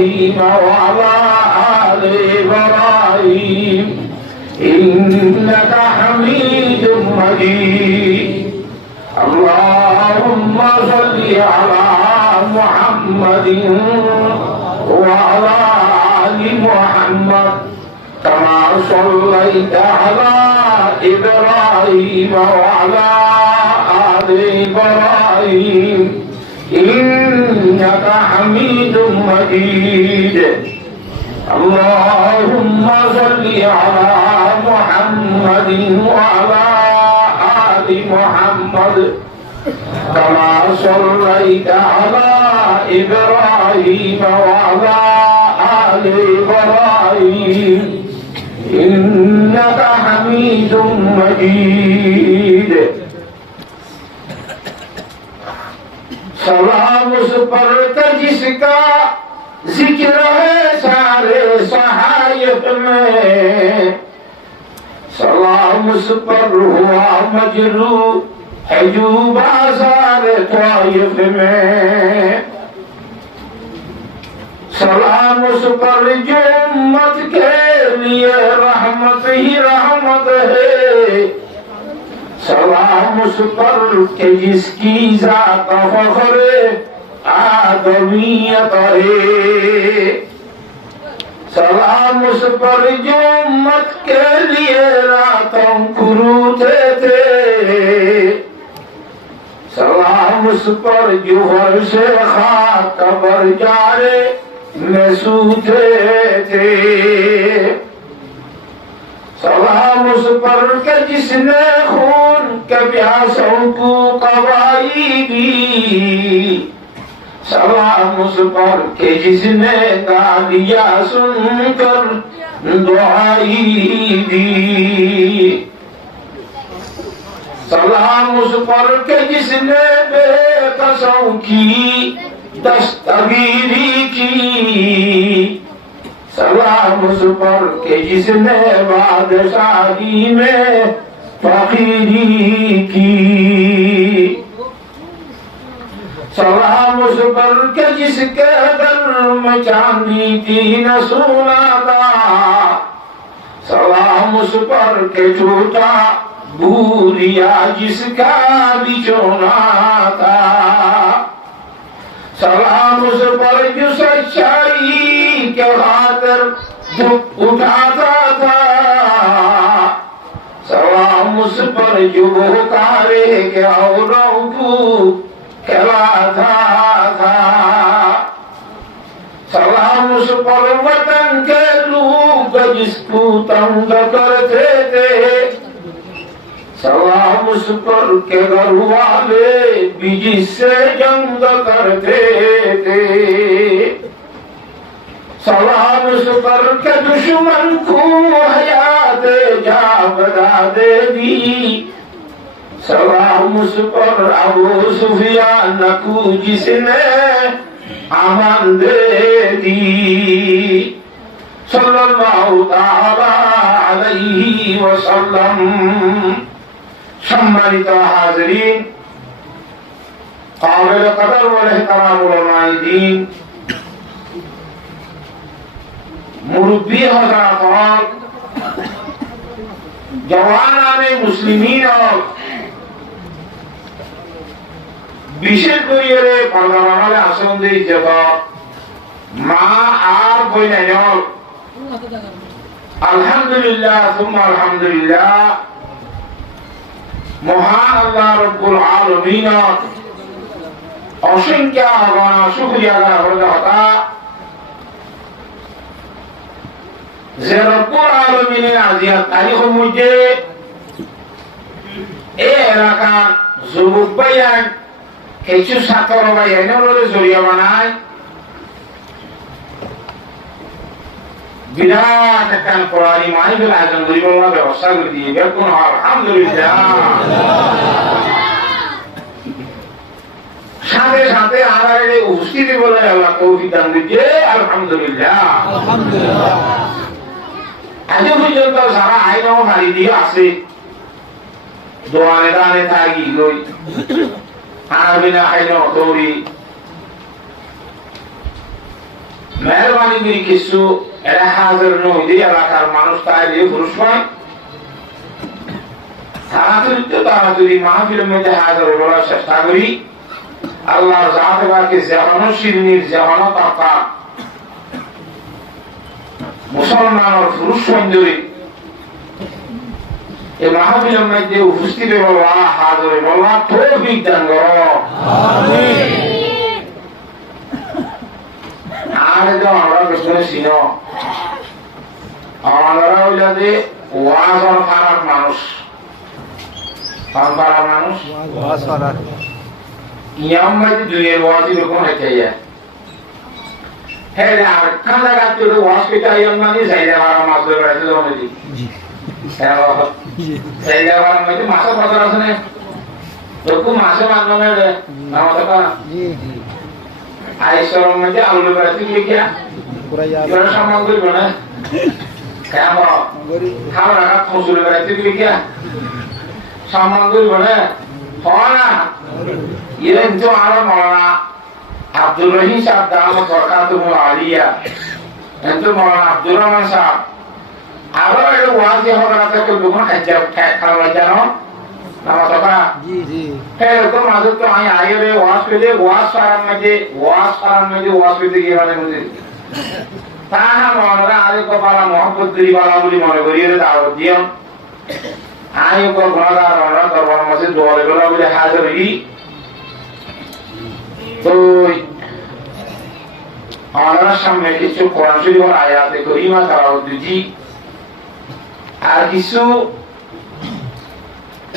إبراهيم وعلى آل إبراهيم إنك حميد مجيد اللهم صل على محمد وعلى آل محمد كما صليت على إبراهيم وعلى آل إبراهيم إنك حميد مجيد اللهم صل على محمد وعلى آل محمد كما صليت على إبراهيم وعلى آل إبراهيم إنك حميد مجيد सलाम उस पर जिसका जिक्र है सारे सहायत में सलाम उस पर हुआ मजरू है जो बाजार ताइफ में सलाम उस पर जो उम्मत के लिए रहमत ही रहमत है सलाम उस पर के जिसकी जात फख्र आदमियत है सलाम उस पर जो उम्मत के लिए रातों कुरूते थे सलाम उस पर जो हर से खाक बर जारे में सूते थे सलाम उस पर के जिसने खून के प्यासों को कबाई दी सलाम उस पर के जिसने गालियां सुनकर दुआई दी सलाम उस पर के जिसने बेकसों की दस्तगीरी की सलाम उस पर के जिसने बादशाही में फकीरी की सलाम उस पर के जिसके दर में चांदी थी न सोना था सलाम उस पर के छोटा भूरिया जिसका बिछोना था सलाम उस पर जो सच्चाई के खातिर दुख उठाता था सलाम उस पर जो पुकारे के औरों को कहलाता था सलाम उस पर वतन के लोग जिसको तंग करते थे सलाम उस पर के घर वाले भी जिससे जंग करते थे सलाम उस पर के दुश्मन को हयात जा बदा दे दी सलाम उस पर अबू सुफियान को जिसने अमन दे दी सल्लल्लाहु ताला अलैहि वसल्लम সম্মানিত হাজরিন কাবিল কদর ওয়া ইহতিরাম উলামায়ে দ্বীন মুরব্বী হযরত জওয়ানানে মুসলিমিন বিশেষ করে পরমাণু আসন দিয়ে যাব মা আর বইনায়ল আলহামদুলিল্লাহ সুম্মা আলহামদুলিল্লাহ মহান আল্লাহ রব্বুল আলামিন অসংখ্য আল্লাহ শুকরিয়া আদা যে রব্বুল আলামিনের আজিয়াত তারিখের মধ্যে এই এলাকা যুবক ভাইয়ান কিছু ছাত্র ভাইয়ানরে জড়িয়ে বানায় বিরাট একটা কোরআনি মাহফিল আয়োজন করি বলা ব্যবস্থা করে দিয়ে বেকুন আলহামদুলিল্লাহ সাথে সাথে আর উপস্থিতি বলে আল্লাহ তৌফিক দান দিতে আলহামদুলিল্লাহ আলহামদুলিল্লাহ আজ পর্যন্ত সারা আইন হারি দিয়ে আছে দোয়ানে দানে থাকি লই আর বিনা আইন তৌরি মেহরবানি করে কিছু এরা হাজার নদী এলাকার মানুষ তাই দিয়ে পুরুষ পায় তাড়াতাড়ি মাহফিলের মধ্যে হাজার বলার চেষ্টা করি আল্লাহর জাতে বাকে যেমন শিরনির যেমন তাকা মুসলমানের পুরুষ সঞ্জরি এই মাহফিলের মধ্যে উপস্থিত বলা হাজারে বলা তৌফিক দান করো আমিন। আর যে আমরা পেছনে ছিল আমরা হইল যে ওয়াজর পাড়ার মানুষ পাড়ার মানুষ ইয়াম মাঝে দুনিয়ার ওয়াজি রকম হইতে যায় হ্যাঁ আর কান জায়গাতে ওয়াজ পেতে ইয়াম মানে যাইলে আমার মাছ ধরে বেড়াতে যাবো নাকি যাইলে আমার মধ্যে মাছের বাজার আছে না তোকে মাছে মানবো না রে আমার তো আইসর মধ্যে আলু বেড়াতে লিখিয়া এবার সম্মান করবো না কেন খাওয়া রাখা ফসল বেড়াতে লিখিয়া সম্মান করবো না হয় না ইয়ে তো আরো মৌলানা আব্দুর রহিম সাহেব দাম বরকাতুহুল আলিয়া এত মৌলানা আব্দুর রহমান সাহেব আরো একটু ওয়াজি হবে না তো দোকান খাওয়া জানো এরকম মাঝে তো আমি আগে ওয়াজ পেলে ওয়াজ সারার মধ্যে ওয়াজ পেতে গিয়ে মানে তাহা মনরা আরে কপালা মহব্বত করি বালা বলি মনে করি দাওয়াত দিও আমি গুণাগার আমরা দরবার মাঝে দোয়ারে বেলা বলে হাজার হই তো আমার সামনে কিছু কোরআন শরীফের আয়াতে করিমা তালাওয়াত দিছি আর কিছু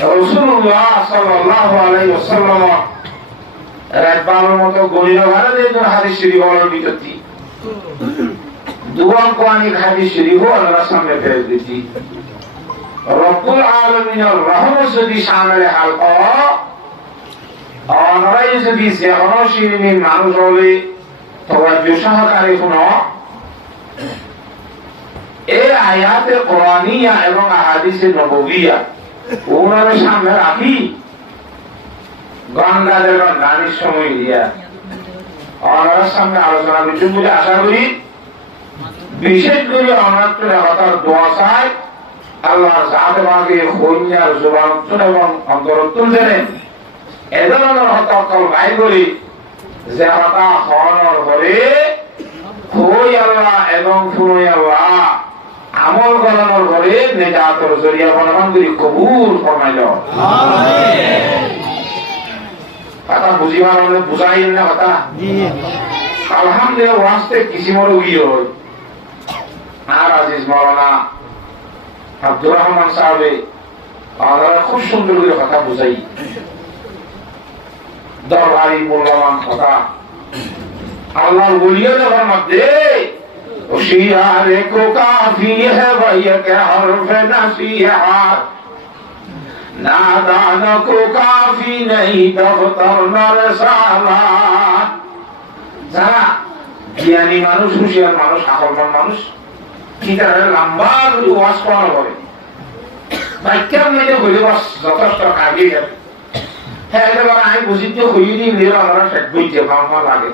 রাসূলুল্লাহ সাল্লাল্লাহু আলাইহি ওয়াসাল্লাম রাতবারের মতো গরিব ভারতের জন্য হাদিস শরীফ বলার বিরতি দুয়ান কোরআনি হাদিস শরীফ আল্লাহর সামনে পেশ দিছি রব্বুল আলামিনের রহমত যদি সামনে হালকা অনরাই যদি যেমন শিরিনীর মানুষ হলে তওয়াজ্জু সহকারে শুনো এই আয়াতে কোরআনিয়া এবং আহাদিসে নববিয়া ওনার সামনে রাখি গঙ্গাদের গানের সময় দিয়া ওনার সামনে আলোচনা করছি বলে আশা করি বিশেষ করে ওনার হতার দোয়া চাই আল্লাহ জাহাজ মাকে হইয়ার জোবান এবং অন্তরত্তর জানেন এ ধরনের হতাকল ভাই বলি যে হতা হওয়ানোর পরে হই আল্লাহ এবং ফুনই আল্লাহ আমল করানোর পরে নেজাতর জরিয়া বলবান করি কবুল ফরমাইল কথা বুঝিবার হলে বুঝাই না কথা আলহামদুলিল্লাহ ওয়াস্তে কিসিমর উই হয় আর আজিজ মাওলানা আব্দুর রহমান সাহেবে আমরা খুব সুন্দর করে কথা বুঝাই দরবারি মূল্যবান কথা আল্লাহর ওলিয়া যখন মধ্যে होशियार को काफी है वही के हर्फ नसीहत नादान को काफी नहीं दफ्तर न रसालत যারা জ্ঞানী মানুষ হুঁশিয়ার মানুষ আকলমান মানুষ কি তারা লম্বা করে ওয়াজ করানো করে বাক্যের মধ্যে হইলে বাস যথেষ্ট কাজে যাবে হ্যাঁ এবার আমি বুঝিতে হইয়ে দিই মেয়েরা আমরা শেখ বইতে ভাবনা লাগে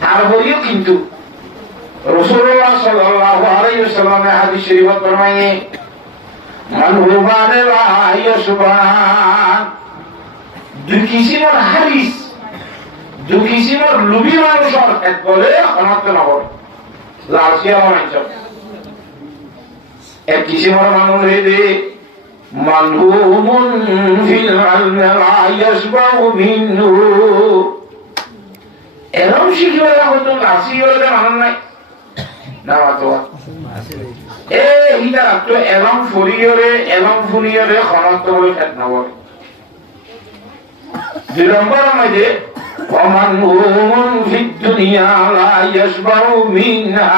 তারপরেও কিন্তু রাসূলুল্লাহ সাল্লাল্লাহু আলাইহি ওয়াসাল্লাম হাদিস শরীফে ফরমায়ে মান হুবানে লা ইয়াসবান দুই কিসিমের হাদিস দুই কিসিমের লুবি মানুষের এক বলে অনাত্ম নগর লালসিয়া মানুষ এক কিসিমের মানুষ হেদে মানহুমুন ফিল ইলমি লা ইয়াসবাউ মিনহু এরম শিখিবে হতো লালসিয়া হলে মানুষ নাই না তো এই হিটা তো এলম ফুরিয়রে খনত্ব বলে খেত নবর দুই নম্বর মধ্যে ওমান ফিদ দুনিয়া লা ইয়াসবাউ মিনহা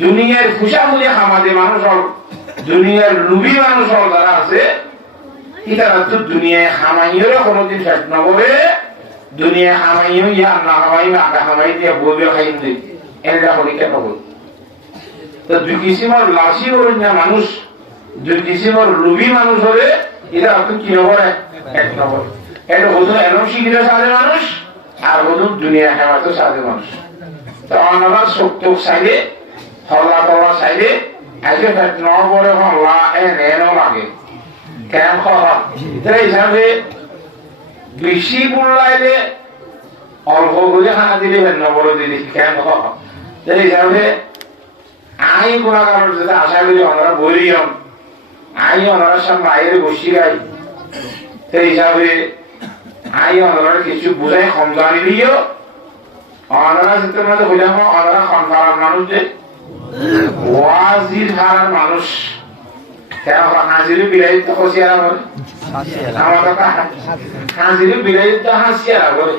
দুনিয়ার খুশামুলি খামাদে মানুষ দুনিয়ার লুবি মানুষ যারা আছে এটা তো দুনিয়ায় খামাইয়েরও কোনোদিন খেত নবরে দুনিয়া খামাইও ইয়া না খামাই না খামাই দিয়ে বইবে খাইন দিই এরা হলি কেন হল তো দুই কিসিমের লাশি হলেন না মানুষ দুই কিসিমের লুবি মানুষ হলে এরা তো কি নবর এক নবর এটা হতো এরম শিখিতে সালে মানুষ আর বলুন দুনিয়া হেমাতো সাথে মানুষ তো আমার শক্ত সাইডে হল্লা পাওয়া সাইডে আজকে নবরে হল্লা এনে লাগে কেন খাওয়া হিসাবে বেশি বুলাইলে অল্প করে খানা দিলে নবরে দিলি কেন খাওয়া হিসাবে আই কোন কারণ যেটা আশা করি আমরা বলিয়ম আই ওনার সামনে বাইরে বসি গাই সেই হিসাবে আই ওনার কিছু বুঝাই কম জানিলিও ওনারা যেতে মধ্যে বুঝলাম ওনারা কনফারার মানুষ যে ওয়াজির হারার মানুষ কেন হাজিরে বিলাইত তো হসিয়ারা বলে আমার কথা হাজিরে বিলাইত তো হাসিয়ারা বলে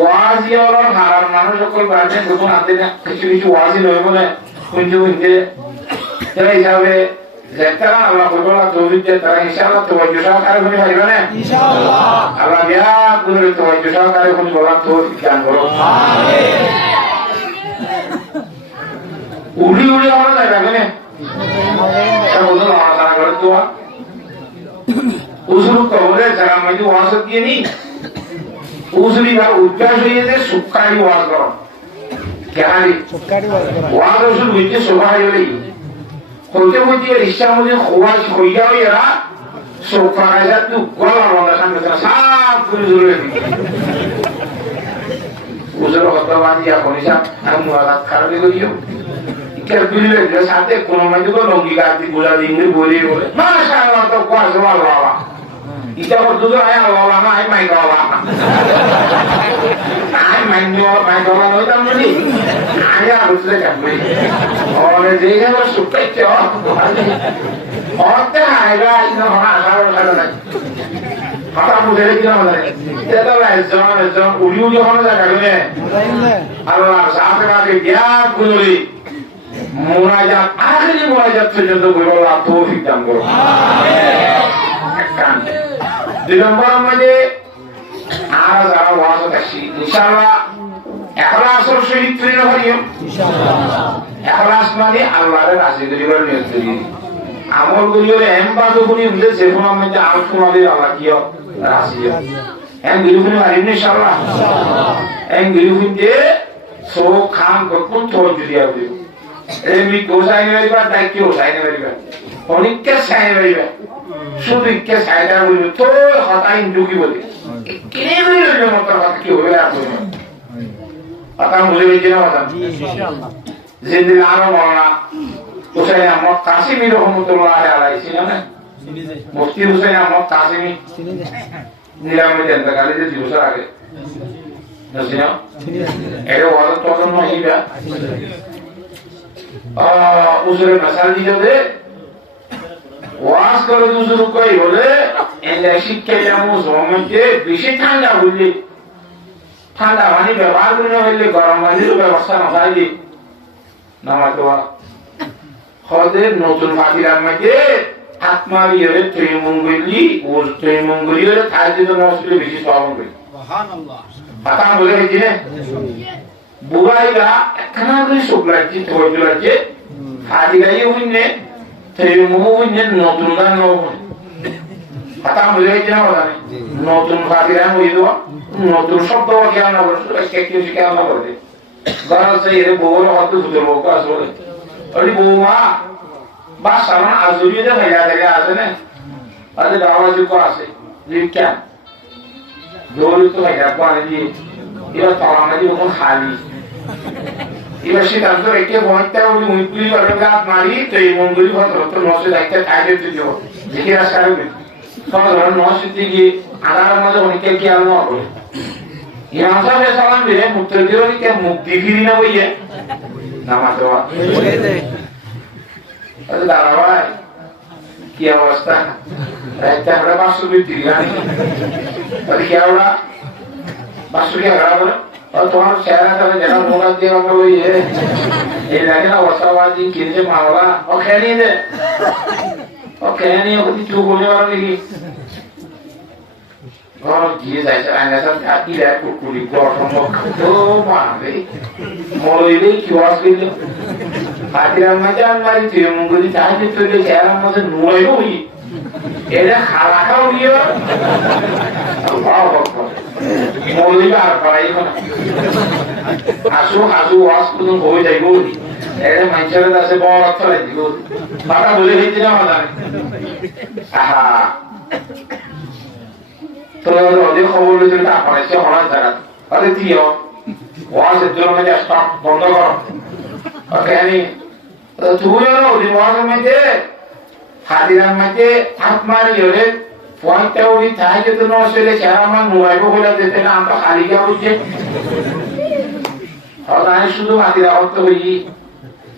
ওয়াজি ওনার হারার মানুষ সকল বাড়তে নতুন হাতে কিছু কিছু ওয়াজি নয় বলে কুঞ্জু কুঞ্জে সেই হিসাবে যেতারা আল্লাহ বলবো তৌফিক দে তারা ইনশাআল্লাহ তওয়াজ্জুহ সহকারে শুনি পারিবা না ইনশাআল্লাহ আল্লাহ দিয়া পুরো তওয়াজ্জুহ সহকারে শুনি বলা তৌফিক দান করো আমিন উড়ি উড়ি আমরা যাবে না এটা বলতো আল্লাহ করে তো উসুল কবরে যারা মধ্যে ওয়াজ দিয়ে নি উসুলি বা উদ্যাস হয়ে যে সুক্কারি ওয়াজ করো কেহারি সুক্কারি ওয়াজ উসুল হইতে সুবাহ হইলে হইতে হইতে রিক্সার মধ্যে খোয়াজ হইয়া হইয়া সোফা গাছা তু গলা বন্ধা সামনে সাপ করে জুড়ে উজুর কথা বাঁধিয়া কনিসা আমি মুরাদ খারাপই করিও ইকের বিলে যে সাথে কোন মাঝে তো লঙ্গি গাতি বুঝা দিঙ্গি বলি বলে মাশাআল্লাহ তো কোয়াজ ওয়াল বাবা ইটা কর দুটো আয়া বাবা না আই মাই বাবা আই মাই বাবা নয় দাম বলি আয়া বুঝলে কাটবে ওরে যেইটা সুপাইছে অতে হাইরা ইনো হাসার কথা নাই হাতা মুজে কি না মানে এটা একজন উড়ি উড়ি হলো জায়গা গনে আল্লাহ সাথে কাছে গিয়া গুলি মুনাজাত আখেরি মুনাজাত পর্যন্ত বলবো আল্লাহ তৌফিক দান করো আমিন দুই নম্বর মধ্যে আর যারা ওয়াজ করছি ইনশাআল্লাহ ইখলাসের সহিত তৈরি হইও ইনশাআল্লাহ ইখলাস মানে আল্লাহর রাজি করিবার নিয়ত করি আমল করিও এমবাদো কোনি উঠে যেমন মধ্যে আল কোনালে আল্লাহ কিও রাজি এম গিরুফিন মারিন ইনশাআল্লাহ এম গিরুফিনতে সো খান কোন তো জুরিয়া হইও এমি গোসাইনে বাড়িবা দায়িত্ব গোসাইনে বাড়িবা অনেককে সাইনে বাড়িবা শুধু কে সাইডার বলি তো হতাই ঢুকি বলি কে বলি মত কথা কি হবে আর বলি কথা বুঝে গেছি না কথা ইনশাআল্লাহ জিন্দিল আরো মাওলানা হুসাইন আহমদ কাসিমি রহমাতুল্লাহ আলাইহি ছিলেন মুফতি হুসাইন আহমদ কাসিমি নিলামে দেন কালে যে দিবসের আগে নসিনা এর ওয়াজ তো নয় ইবা উজুরে মাসাল দিতে ওয়াজ করে দুসুর কই বলে এনে শিক্ষা জামু জমতে বেশি ঠান্ডা হইলে ঠান্ডা পানি ব্যবহার করে হইলে গরম পানির ব্যবস্থা না থাকলে নামাতো হদে নতুন ফাতিরার মধ্যে আত্মারিয়রে ত্রিমঙ্গলি ও ত্রিমঙ্গলিয়রে থাকতে তো নষ্ট বেশি সওয়াব হবে সুবহানাল্লাহ কথা বলে হইছে বুড়াইরা একখানা করে শুকলাচ্ছি থইলাচ্ছি ফাতিরাই হইনে নতুন গান কথা বুঝে গেছি না কথা নতুন ফাতিরা হয়ে দেওয়া নতুন শব্দ কেন না বলে কেন না বলে ঘর এর বউর হয়তো দুটোর বউ আসলে ওই বৌমা বা সামনে আজুরি যে ভাইয়া থেকে আসে না আরে দাওয়া যুগ আছে যে কেন দৌড়ি তো ভাইয়া পানি দিয়ে এবার তলামা দিয়ে ওখানে খালি এবার সিদ্ধান্ত রেখে ভয়টা ওই মুইগুলি গাছ মারি তো এই মঙ্গলি ভদ্র নশে একটা টাইটে দিও দেখে আসা হবে সব নশে গিয়ে আধার মাঝে অনেকে কি আর নয় ইমাম সাহেব সালাম দিলে মুক্ত দিও কে মুক্তি ফিরি না বইয়ে নামাজ দেওয়া আরে দাঁড়া ভাই কি অবস্থা একটা আমরা 500 বিট দিলাম তাহলে কি আমরা 500 কি আগাড়া বলে তোমার চেহারা তাহলে যেন মোবাইল দিয়ে আমরা ওই এই লাগে না অসাবাদি কিনছে মাওলা ও খেয়ে নিয়ে দে ও খেয়ে নিয়ে ওকে চুপ বলে পারো নাকি ঘর গিয়ে যাইছে আইনা সাথে আকি দেয় কুকুরি অসম্ভব তো মানবে মরইলে কি অসুবিধ ফাতিরার মাঝে আনবারি তৃণমূলি চাহিদে তৈরি চেহারার মধ্যে নুড়াই ওই এটা খাওয়া খাও গিয়ে মৌলবী আর পারাই না হাসু হাসু ওয়াজ পর্যন্ত হয়ে যাইব এটা মানুষের কাছে বড় অর্থ দিব বাটা বলে হইতে না মাদানে আহা তো ওদের খবর লইতে না পারাইছে হওয়ার জায়গা আরে দিও ওয়াজের জন্য যে স্টপ বন্ধ কর ওকে তো তুইও না ওদের ওয়াজের মধ্যে হাদিরার মধ্যে হাত মারি হলে পয়েন্টটা ওই থাকে তো নসলে চেহারা মোবাইল বলে দিতে না আমরা খালি গা হচ্ছে আমি শুধু হাতিরা করতে হই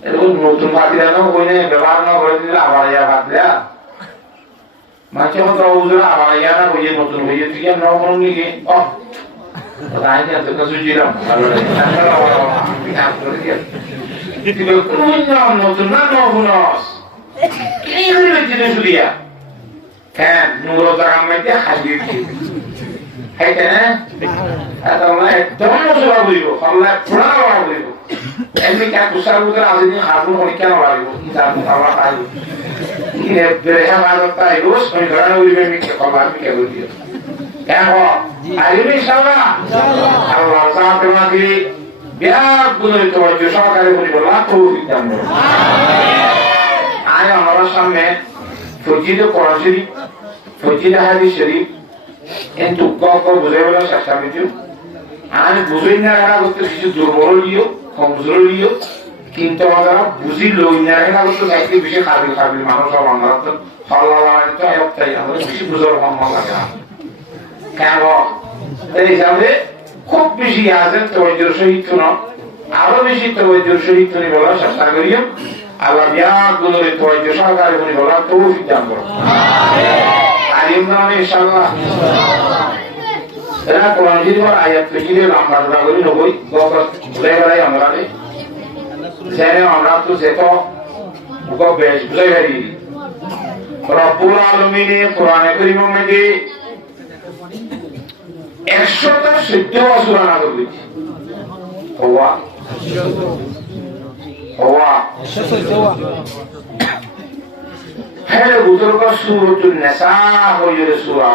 এরকম নতুন হাতিরা না হই না ব্যবহার না করে দিলে আবার ইয়া হাতিরা মাঝে মতো ওগুলো আবার ইয়া না হইয়ে নতুন হইয়ে তুই আর নকল নিকে ও তাই না তো কিছু দিলাম ভালো লাগে কাজ করে দিয়ে কোন নাম নতুন না নহুনস কি হইলো জিনিস দিয়া kan nurut orang media hadir hai kan atau lain jangan suara beliau kalau pulang orang beliau ini kan besar besar aslinya harus monikan orang beliau kita tahu tahu ini berapa orang tahu sekarang udah mikir kalau mikir beliau kan kok hari ini insyaallah Allah sampai mati biar benar itu wajib sama kali beliau berlaku kita ayo orang sampai Fujida Quran Sharif, Fujida Hadis Sharif, itu kau bukan orang sastra itu. Ane bukan orang itu sih durbol liyo, komzol liyo, kinta orang bukan loinya orang itu kayak bisa kabil manusia orang itu halal itu ayat saya, orang bisa bukan orang malah. Kalau dari zaman খুব বেশি আছে তওয়াজ্জুর সহিত না আরো বেশি তওয়াজ্জুর সহিত নি বলার চেষ্টা করিও আল্লাহ বিয়াগুলোর তওয়াজ্জুর সহকারে উনি বলার তৌফিক দান করুন আমিন আলিম নামে ইনশাআল্লাহ এরা কোরআন শরীফের আয়াত থেকে লম্বা জোড়া করে নবই গত বুঝাই বেড়াই আমরা জেনে আমরা তো যেত গো বেশ বুঝাই বেড়ি রব্বুল আলামিন কোরআনে কারীমের মধ্যে 114 সূরা নাযিল হয়েছে হওয়া 114 হ্যাঁ বুজুর্গ সূরাতুন নিসা হইল সূরা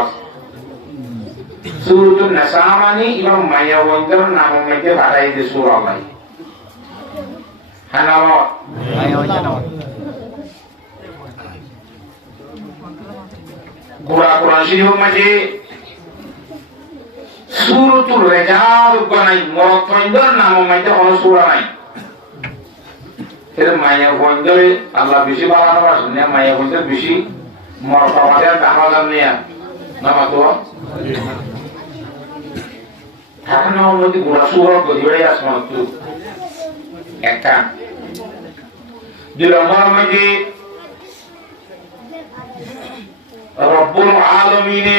সূরাতুন নিসা মানে ইমাম মায়াওয়াইদের নাম মধ্যে বাড়াই যে সূরা নাই হানাওয়া মায়াওয়াইদের নাম কোরআন শরীফের মধ্যে Suratul Rijal banai morotoindor nama maite ono sura nai. Kira maya gondore Allah bisi balana basnya maya gondore bisi morotawada dahwalan niya. Nama tua. Karena nama mati gula sura gede asma tu. Eka. Di lembar mati Rabbul Alamin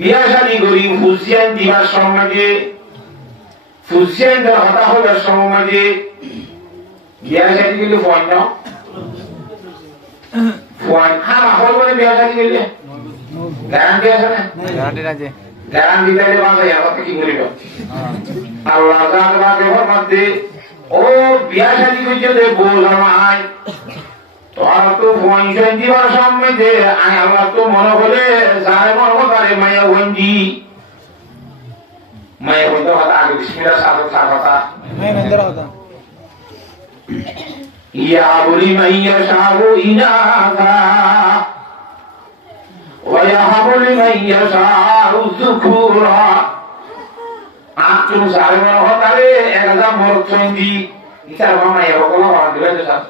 বিয়া শাদী করি ফুসিয়ান দিবার সমাজে ফুসিয়ান দেওয়া হতা হবার সমাজে বিয়া শাদী করলে ফোন নাও ফোন হ্যাঁ হল বলে বিয়া শাদী করলে গ্যারান্টি আছে না গ্যারান্টি দিলে বাঁচাই আমার কি করিব আল্লাহ তাআলা ব্যবহার মধ্যে ও বিয়া শাদী করছে যে বউ জামাই তোর তো ফোন দিবার সমাজে আই আল্লাহ তো মনে হলে যারে মনে করে মায়া ওন্ডি কথা আগে বিসমিল্লাহ সাথে মেন্দর কথা ইয়া বলি মাইয়া শাহু ইনাকা ওয়া ইয়াহাবু লিমাইয়া শাহু যুকুরা আতো যারে মনে করে একদম মরছন্দি ইতার মায়া বকলা বাঁধবে তো স্যার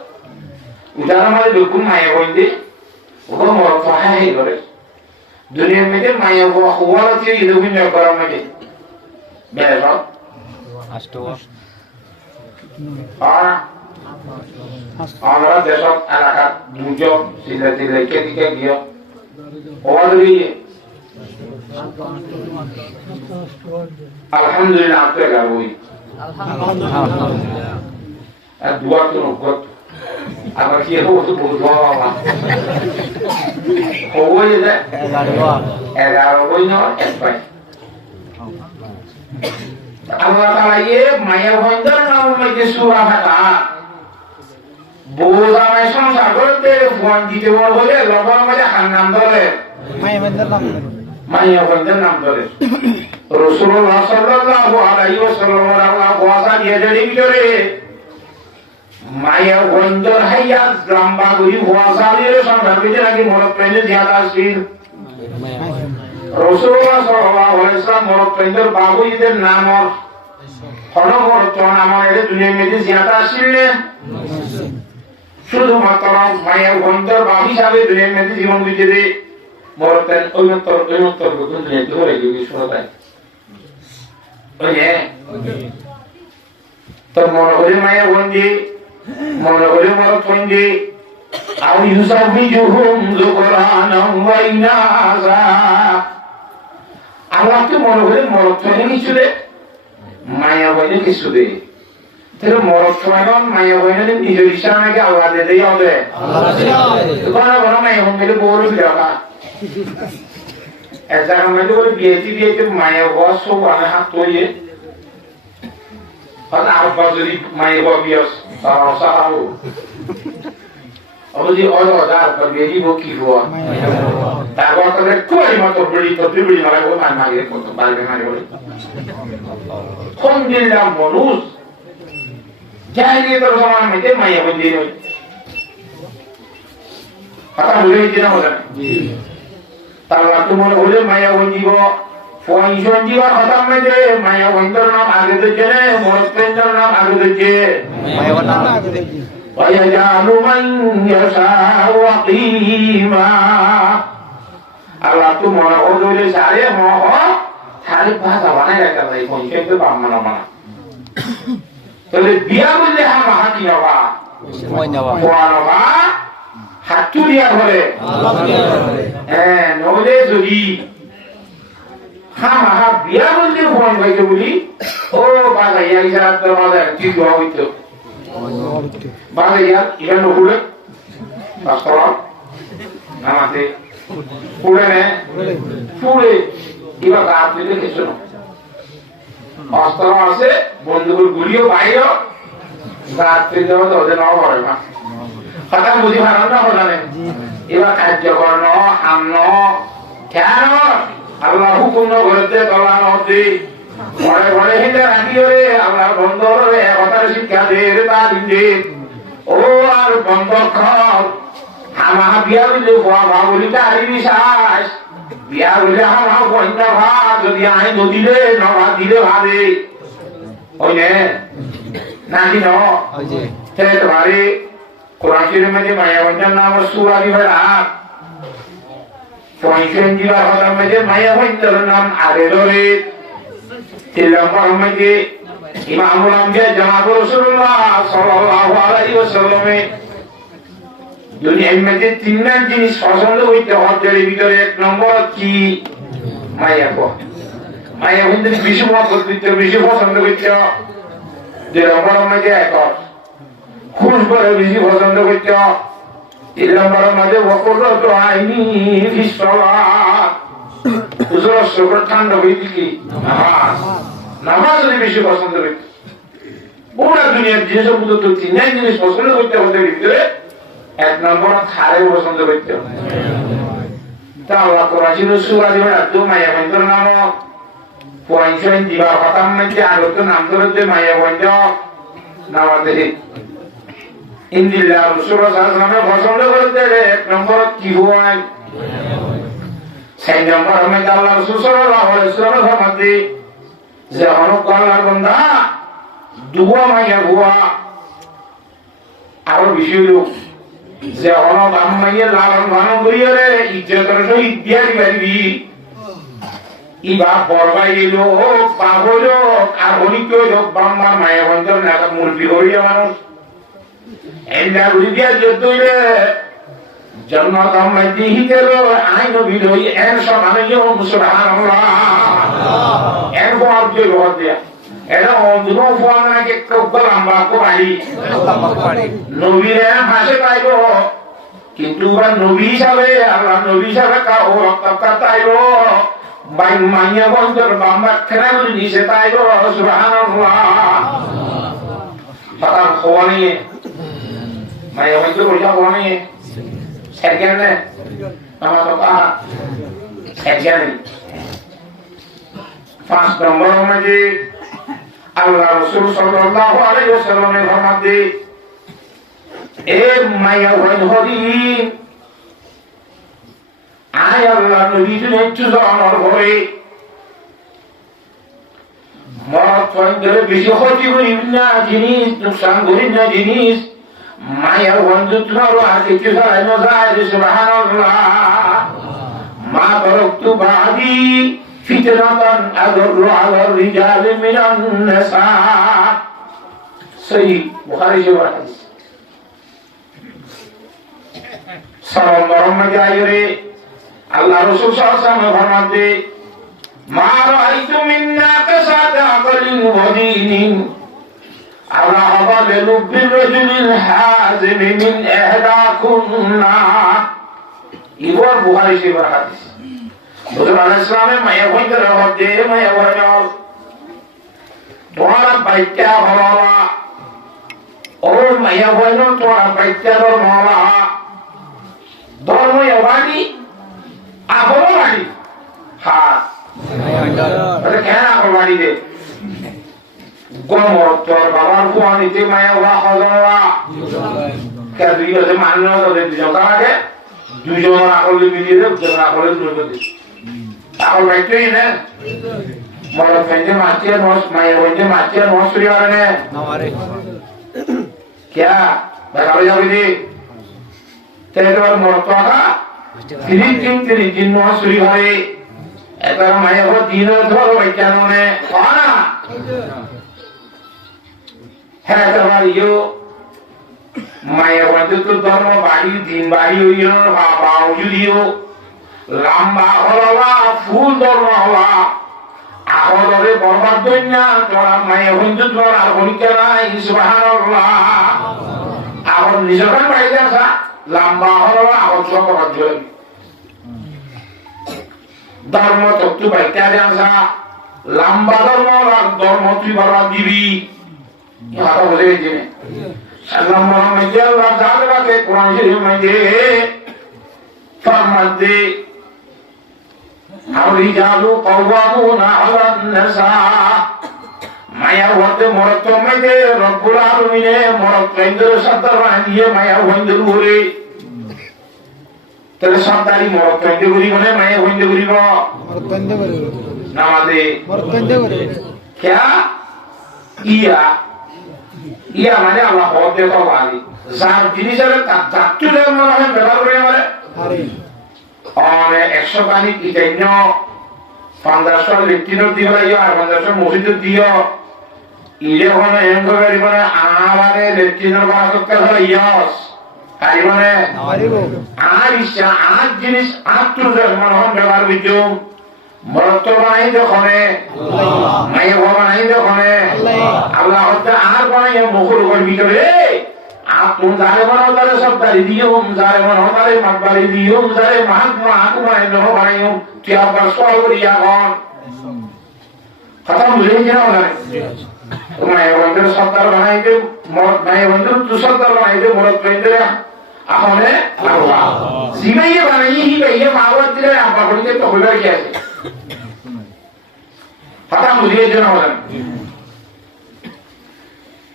উদাহরণ মানে দেখুন মায়া বলতে ওকে মরত হাই করে দুনিয়ার মধ্যে মায়া হওয়ার যে ইলুমিন করার মধ্যে বেশ আমরা দেশত এলাকাত দুজন সিলেটি লেখে দিকে গিয়ে আলহামদুলিল্লাহ আপনি গাবই আর দুয়া তো নগদ আবার কি হবো তো বহুত বাবা হবো যে 11 বই না এক পাই আল্লাহ তাআলা এ মায়া বন্ধর নাম মধ্যে সূরা ফাতা বোঝায় সংসার করতে ফোন দিতে বলে লগর মধ্যে নাম ধরে মায়া বন্ধর নাম মাইয়া বন্ধের নাম ধরে রাসূলুল্লাহ সাল্লাল্লাহু আলাইহি ওয়াসাল্লামের আল্লাহ ওয়াদা দিয়ে দেন করে মাইয়া বন্ধর হায়াত লম্বা করি ওয়াদা দিয়ে সংবাদে নাকি মরক প্রেমে জিয়াদা আসিল রাসূলুল্লাহ সাল্লাল্লাহু আলাইহি ওয়াসাল্লাম মরক প্রেমের বাবুইদের নাম হনমর তো নামের এই দুনিয়া মধ্যে জিয়াদা আসিল শুধুমাত্র মায়ের বন্ধর বাবু হিসাবে দুনিয়ার মধ্যে জীবন দিতে দে মরতেন ওই গুণ দুনিয়া ধরে গিয়ে শোনা যায় ওই যে তোর মনে করে মায়ের বন্ধি মনে করে মরত বন্ধি আও ইউসাবিজুহুম যুকরানাম ওয়া ইনাসা আল্লাহ তো মনে করে মরত বন্ধি কিছু দে মায়া বন্ধি কিছু দে তেরে মরত সময় মায়া বন্ধি নিজের ইচ্ছা নাকি আল্লাহ দে দেই হবে আল্লাহ দে কোন কোন মায়া বন্ধি বড় বিরাকা এজার মধ্যে বলে বিয়েতে মায়া বস সব আনে হাত তোয়ে আর আব্বা যদি মায়া বিয়াস সাহাও অবধি অজার পর বেরি বকি হওয়া তারপর তাদের কই মতো বড়ি তো বিবড়ি মারা গো মান মাগে কত বালবে মারে বলে কোন দিলাম মানুষ জাহিলিয়াতের zaman মধ্যে মায়া বন্ধি নয় কথা বলে দিনা হলো তাহলে তোমার বলে মায়া বন্ধি গো ফোন জীবন খতম মধ্যে মায়া বন্ধর নাম আগে দিচ্ছে না মরত প্রেমের নাম আগে দিচ্ছে মায়া বন্ধর নাম আগে দিচ্ছে وَيَجْعَلُ مَن يَشَاءُ عَقِيمًا আল্লাহ তো মনে ওদলে সারে মহ সারে ভাষা বানাই রাখা যায় কোন কেতে বামনা বানা তাহলে বিয়া বললে হামা কি হবা সময় নেওয়া কোয়ারবা হাতুরিয়া ঘরে আল্লাহ দিয়া ঘরে হ্যাঁ নলে যদি হামা বিয়া বললে ফোন বাইতে বলি ও বাবা ইয়া ইশারা তো আমাদের কি দোয়া হইতো বাগে यार ইয়া নহুলে আসলা নামাতে পুরে নে পুরে ইবা গাত দিলে কিছু না অস্ত্র আছে বন্ধুর গুলিও বাইরে গাত দিলে তো ওদের নাও করে না কথা বুঝি ভালো না হলো না এবার কার্য করন আমন কেন আল্লাহ হুকুম করতে তোলা নদী ঘরে ঘরে হিন্দে রাখিও রে আল্লাহ বন্ধ রে কথার শিক্ষা দে রে তালিম দে ও আর বন্ধ কর হামা বিয়া বলে বাবা বলি তারি বিশ্বাস বিয়া বলে হামা বন্ধ ভা যদি আই নদীরে নবা দিলে ভাবে ওই নে নাকি ন ওই যে তে তোমারে কোরআন শরীফের মধ্যে মায়া বন্ধের নাম সূরা দিবেরা পয়সেন দিবার হতার মধ্যে মায়া বন্ধের নাম আরে ধরে তিলম্বর মধ্যে ইমামুল আম্বিয়া জনাব রাসূলুল্লাহ সাল্লাল্লাহু আলাইহি ওয়াসাল্লাম দুনিয়ার মধ্যে তিনটা জিনিস পছন্দ হইতে হজের ভিতরে এক নম্বর কি মায়া কো মায়া বন্ধের বেশি মহব্বত দিতে বেশি পছন্দ করতে যে নম্বর মধ্যে এক খুশ করে বেশি পছন্দ করতে তিন নম্বর মধ্যে ওয়াকুররাতু আইনি ফিস সালাত উজুর সুবর ঠান্ডা হইতে কি নামাজ যদি বেশি পছন্দ করতে পুরা দুনিয়ার যে সমস্ত তো তিনটা জিনিস পছন্দ করতে হজের ভিতরে এক নম্বর খারে পছন্দ করতে তা আল্লাহ কোরআন সূরা দিবেন আদু মায়া বন্ধর নাম পয়সেন দিবার হতাম মধ্যে আগত নাম ধরতে মায়া বন্ধ নামাতে ইন্দিল্লাহ রাসূলুল্লাহ সাল্লাল্লাহু আলাইহি ওয়াসাল্লাম পছন্দ করতে এক নম্বর কি হয় সেই নম্বর মধ্যে আল্লাহ রাসূল সাল্লাল্লাহু আলাইহি ওয়াসাল্লাম ফরমাতে যে অনেক আল্লাহর বান্দা দুয়া মাইয়া বুয়া আরো বিষয় লোক যে অনেক আম্মাইয়া লালন পালন করিয়া রে ইজ্জতের সহিত দিয়া দিবি ইবা বরবাই এলো পাগল আর অনিক লোক বাম্মার মায়া বন্ধর নাকা মুরবি হইয়া মানুষ এন্ডা গুলি দিয়া যতইলে জন্নত আম্মাইতি হিতেরো আইন বিলই এর সমানিও সুবহানাল্লাহ এর বড় যে বড় দিয়া এটা অন্ধুনো ফোন নাকি কব্বল আমরা কোরাই নবীরে ভাষে পাইবো কিন্তু নবী হিসাবে আল্লাহ নবী হিসাবে কাউ রক্তটা তাইবো বাই মাইয়া বন্ধর বাম্বা খেলা গুলি নিচে তাইবো সুবহানাল্লাহ পাতা খোয়ানি মাইয়া বন্ধর বলিয়া খোয়ানি সেকেন্ডে আমার বাবা সেকেন্ডে 5 নম্বর মধ্যে আল্লাহ রাসূল সাল্লাল্লাহু আলাইহি ওয়াসাল্লামের ফরমাতে এ মায়া ওয়াইন হরি আয় আল্লাহ নবী তুমি একটু জানার পরে মরত ফন্ডরে বেশি ক্ষতি করি না জিনিস নুকসান করি না জিনিস মায়া বন্ধু তোমার আর কিছু যায় না যায় সুবহানাল্লাহ মা তরকতু বাদি ফিতরাতান আদরু আলা রিজাল মিনান নিসা সহি বুখারী শরীফ হাদিস সালাম মাজায়রে আল্লাহ রাসূল সাল্লাল্লাহু আলাইহি ওয়াসাল্লাম ফরমাতে মা রাআইতু মিন্না কাসাদা আকালিন ওয়া দীনিন আলা হাদাল লুবির রাজুলিল হাজিম মিন ইহদাকুন্না ইবর বুখারী শরীফ হাদিস রাসূল আলাইহিস সালামে মায়া হইতে রহমতে মায়া ওয়াজল তোমার বাইকা হওয়া ও মায়া ওয়াজল তোমার বাইকা হওয়া ধর্ম ইয়াবানি আপনো বাড়ি হ্যাঁ আরে কেন আপনো বাড়ি দে গমর তোর বাবার কুয়ানিতে মায়া ওয়া হজরা কে দুই আছে মান্য তোদের দুজন কাকে দুজন আকলে মিলিয়ে দে দুজন আকলে দুজন দে আকল রাইতেই না মর ফেন্ডে মাটিয়া নস মায়া ওইতে মাটিয়া নস করি আরে না মারে क्या बराबर जाबे दे তেবার মরতকা তিরিন জিন্ন সুরি হয় এবার মায়া হো দিন ধরো বৈজ্ঞাননে পানা হ্যাঁ তোমার ইয়ো মায়া হতে তো ধর্ম বাড়ি দিন বাড়ি হইও বাবা উজুরিও লম্বা হওয়া ফুল ধর্ম হওয়া আহরে বরবাদ দইনা তোরা মায়া হইতে তোর আর বলিকা নাই সুবহানাল্লাহ আহর নিজের বাইরে আসা লম্বা হওয়া আহর সব রাজ্য ধর্ম তত্ত্ব বাইকা আসা লম্বা ধর্ম তুই বরবাদ দিবি কথা বলে যে আল্লাহ মুহাম্মদ আল্লাহ তাআলাকে কোরআন শরীফ মধ্যে ফরমাতে আরিজালু কওয়ামুনা আলান নিসা মায়া ওয়াতে মরত মধ্যে রব্বুল আলামিনে মরত কেন্দ্র সত্তর দিয়ে মায়া হইন্দু ঘুরে তাহলে সন্তানি মরত কেন্দ্র ঘুরি মানে মায়া হইন্দু ঘুরিব মরত কেন্দ্র ঘুরে নামাজে মরত কেন্দ্র ঘুরে क्या ইয়া মানে আল্লাহ বলতে তো পারি যার জিনিসের তাত্তুলের মনে হয় ব্যবহার করে আমারে আর 100 পানি কিতেন্য 1500 লিটিনো দিবাইও আর 1500 মসজিদ দিও ইলে কোন এম করে মানে আমারে লিটিনোর বাসকে হয় ইয়স আই মানে আইসা আজ জিনিস আত্মুলের মনে হয় ব্যবহার করছো মরতবাই যখনে মায়ে বাবাই যখনে আল্লাহ হতে আর বানাই মুখের উপর ভিতরে आप तुम जारे बनाओ तारे सब तारी दियो जारे बनाओ तारे मत बारी दियो जारे माहक माए नो बनाइयो क्या परसों आवरिया कौन खत्म मुझे क्या होगा मैं वंदर सत्तर बनाए के मौत मैं वंदर तू सत्तर बनाए के मौत वंदर आहोने अल्लाह जीवन ये बनाई ही ये मावत दिले आप पकड़ के तो होगा क्या खत्म मुझे क्या होगा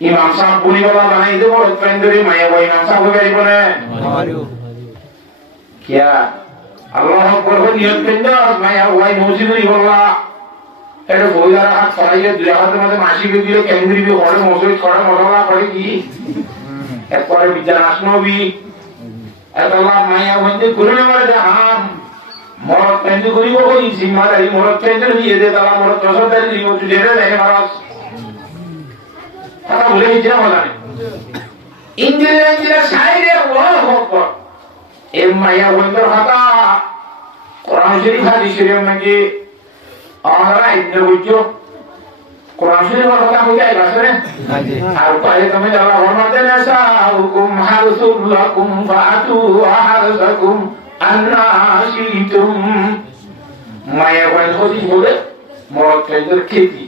ইমাম সাহেব বুনিওয়ালা বানাই দেব রত্নেন্দ্রী মায়া ভাই ইমাম সাহেব হয়ে যাবে না क्या আল্লাহ আকবার হয়ে নিয়ত কেন মায়া ভাই মসজিদই বললা এটা বইদার হাত ছড়াইয়ে দুই হাতের মধ্যে মাসিকে দিলে কেন্দ্রী বি ঘরে মসজিদ ছড়া মরলা করে কি এরপরে বিচার আসনবি আল্লাহ মায়া ভাই করে নেওয়ার জাহান মরত কেন্দ্র করিব কই জিম্মাদারি মরত কেন্দ্র দিয়ে দে তালা মরত তসদারি দিব তুই রে দেখে মারাস কথা বলে দিচ্ছি না বলা ইঞ্জিনিয়ার সাইডে ওয়াহ এম মায়া বন্ধর কথা কোরআন শরীফ হাদিস শরীফ নাকি আমরা ইবনে বুঝছো কোরআন শরীফের কথা বুঝে আসলে আর কয়ে তুমি যারা ফরমাতে নাসা হুকুম হারসুল লাকুম ফাতু হারসাকুম আন্নাশিতুম মায়া বন্ধর বলে মরত কেন্দ্র খেতি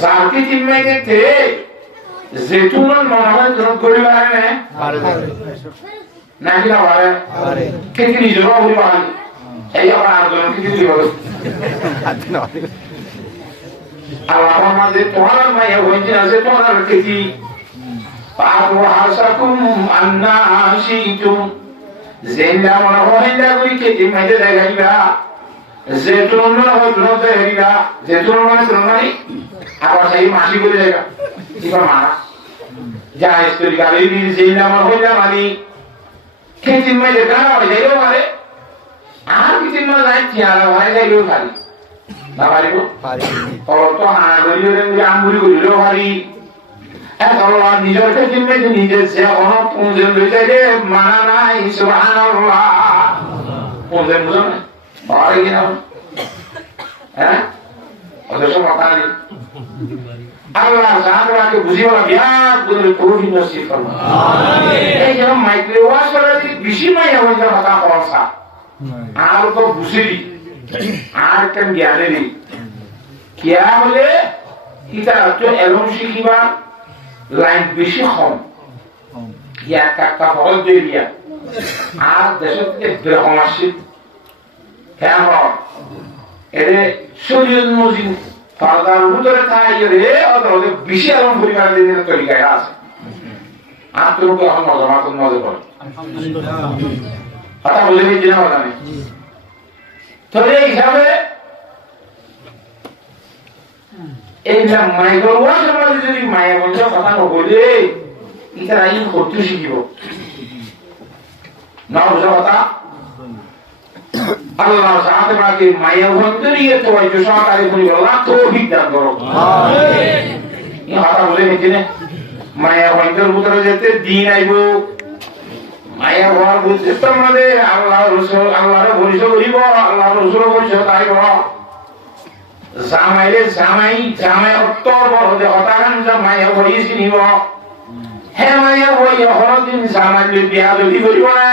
জাতি জিম্মে কে জেতুন মহান গ্রহণ করি পারে না কি না পারে কে কি নিজের বাবু পারে এই আবার আন্দোলন কি দিব আল্লাহ আমাদের তোমার মায়া হইছে আছে তোমার খেতি পাবো হাসাকুম আন্না আশিতুম জেলা মনে হইলা করি খেতি মাইতে দেখাইবা যেতুন মনে হইতো দেখাইবা যেতুন মানে তোমারই আবার সেই মাসি করে দেখা কিবা মারা যা স্টোরি গালি জেলা মনে হইলা মানে খেতি মাইতে দেখা হয়ে যাইও পারে আর কিছু না যাই চিয়ারা ভাই যাইও পারি না পারিব তো হানা করিলে আমগুলি করিলেও পারি নিজের খেতে নিজে যে অনেক পুঁজেন লই যাই রে মানা নাই সুবহানাল্লাহ পুঁজেন বুঝো না পারে কিনা হ্যাঁ ওদের সব মাতালি আল্লাহ জানরাকে বুঝিওলা বিয়াত করে তৌফিক নসিব করুন আমিন এই যে মাইক্রো ওয়াজ করে বেশি মাইয়া হইছে কথা কওয়া আর তো বুঝিলি আর কেন জ্ঞানেরই কিয়া বলে ইটা তো এলম শিখিবা লাইন বেশি কম ইয়া কাকা হল দেরিয়া আর দেশত এরকম আসছে কেন এরে শরীর মজিন ফাদার ভিতরে থাকে রে ওদের বেশি এলম পরিমাণ দিনের তরিকায় আছে আর তোর এখন মজা মাতুন মজা করে কথা বলে দিচ্ছি না কথা নেই তো এই হিসাবে এই মাইক্রো ওয়াজ আমাদের যদি মায়া বলছে কথা নবলে ইতারা ইন করতে শিখিব না বুঝা কথা আল্লাহ সাথে মাকে মায়া ভন্তরিয়ে তো এই সহকারী বলি আল্লাহ তৌফিক দান করো আমিন এই কথা বলে দিচ্ছি না মায়া ভন্তর ভিতরে যেতে দিন আইব মায়া ঘর বুঝতে তো আমাদের আল্লাহ রসুল আল্লাহর পরিচয় করিব আল্লাহ রসুলের পরিচয় তাইব জামাইলে জামাই অত্তর বড় যে হতাগান জামাইয়া হইছি নিব হে মাইয়া হই হরদিন জামাইলে বিয়া যদি করিব না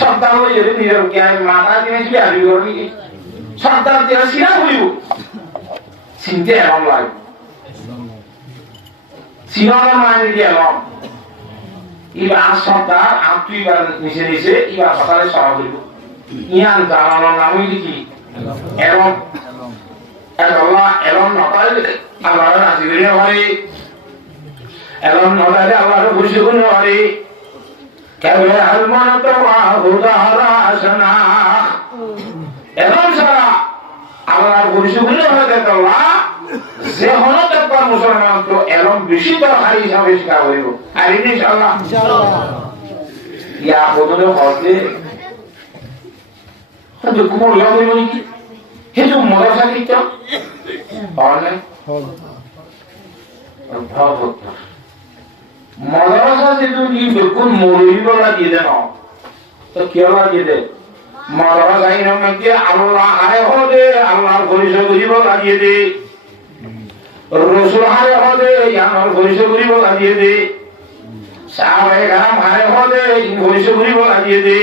সন্তান হই যদি নিজের জ্ঞান মাথা দিনে বিয়া দিব নাকি সন্তান দিয়ে সিনা করিব চিন্তা এমন লাগে সিনার মানে দিয়ে এমন ইবা সন্তান তুই এবার নিচে নিচে ইবা সকালে সভা করিব ইয়ান জানানোর নাম হইলি কি এমন Allah elon nopal Allah nasi gini hari elon nopal Allah bersyukur hari kaya halman tawa hudara asana elon sara Allah bersyukur hari Allah sehono tempat musalman tu elon bisi hari sampai sekarang hari ini insyaallah ya bodoh hati itu kumul yang ini itu madrasah kita online madrasah itu ni बिल्कुल मौलवी वाला चीज है ना तो क्या वाला चीज है madrasah ini हमने क्या अल्लाह आए हो दे अल्लाह परिचय करी वाला चीज है रसूल आए हो दे यहाँ परिचय करी वाला चीज है साहब कराम आए हो दे इन परिचय करी वाला चीज है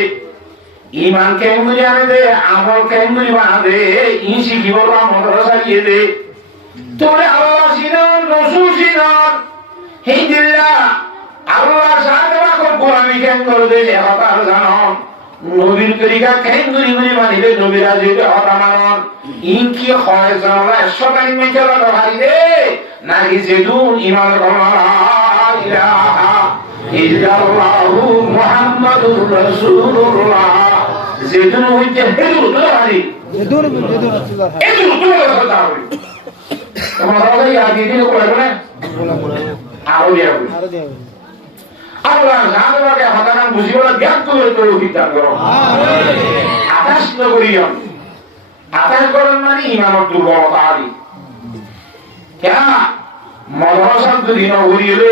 ईमान के मुझे आने दे अमल के मुझे बना दे इन सीखी वाला मदरसा ये दे तोरे अल्लाह सिनान रसूल सिनान हिंदिल्ला अल्लाह साथ रखो कुरानी के अंदर दे हतार जानन नबीर तरीका के अंदर मुझे मानी दे नबीर आजे के हतामानन इनकी ख्वाहिश अल्लाह शताइन में चला तो भाई दे ना कि जेदून ईमान करना इलाहा इल्लल्लाहु मुहम्मदुर रसूलुल्लाह जेदून হইতে হেদুর তো হারি হেদুর রাসূলুল্লাহ হেদুর তো রাসূলুল্লাহ তোমার আগে আগে দিন করে না আরো দিয়া আল্লাহ জানবাকে হতাকান বুঝিওলা জ্ঞান করে তৌফিক দান করো আমিন আকাশ করিও আকাশ করেন মানে ঈমানের দুর্বলতা আদি কেন মাদ্রাসা যদি না করিলে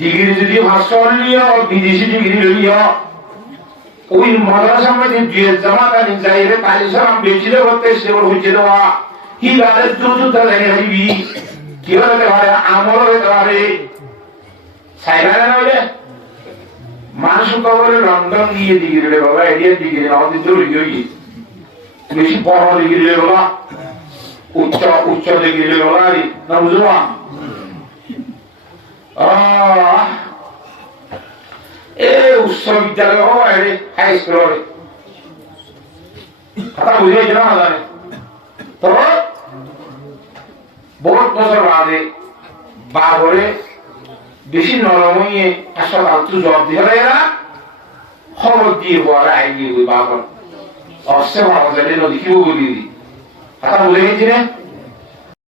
ডিগ্রি যদি মাস্টার লিও বিদেশি ডিগ্রি লিও ওই মাদ্রাসা মধ্যে যে জামাতা নিন যাইরে কালিসাম বেচিলে করতে সেবল হইছে দেওয়া ইবাদত দুজুতা লাগে হইবি কি হতে পারে আমল হতে পারে সাইরা না হইলে মানুষ কবরে লন্ডন গিয়ে ডিগ্রি রে বাবা এডিয়া ডিগ্রি আমাদের জরুরি হই বেশি বড় ডিগ্রি রে বাবা উচ্চ ডিগ্রি রে বাবা না বুঝবা উচ্চ বিদ্যালয় হয় হাই স্কুল কথা বুঝে না জানে তো বহুত বছর বাদে বাবরে বেশি নরম হয়ে হাসপাতাল তো জব দিয়ে এরা খবর দিয়ে বলে আইনি বাবর অবশ্যই ভালো জানি নদী কি বলি দি কথা বলে গেছি না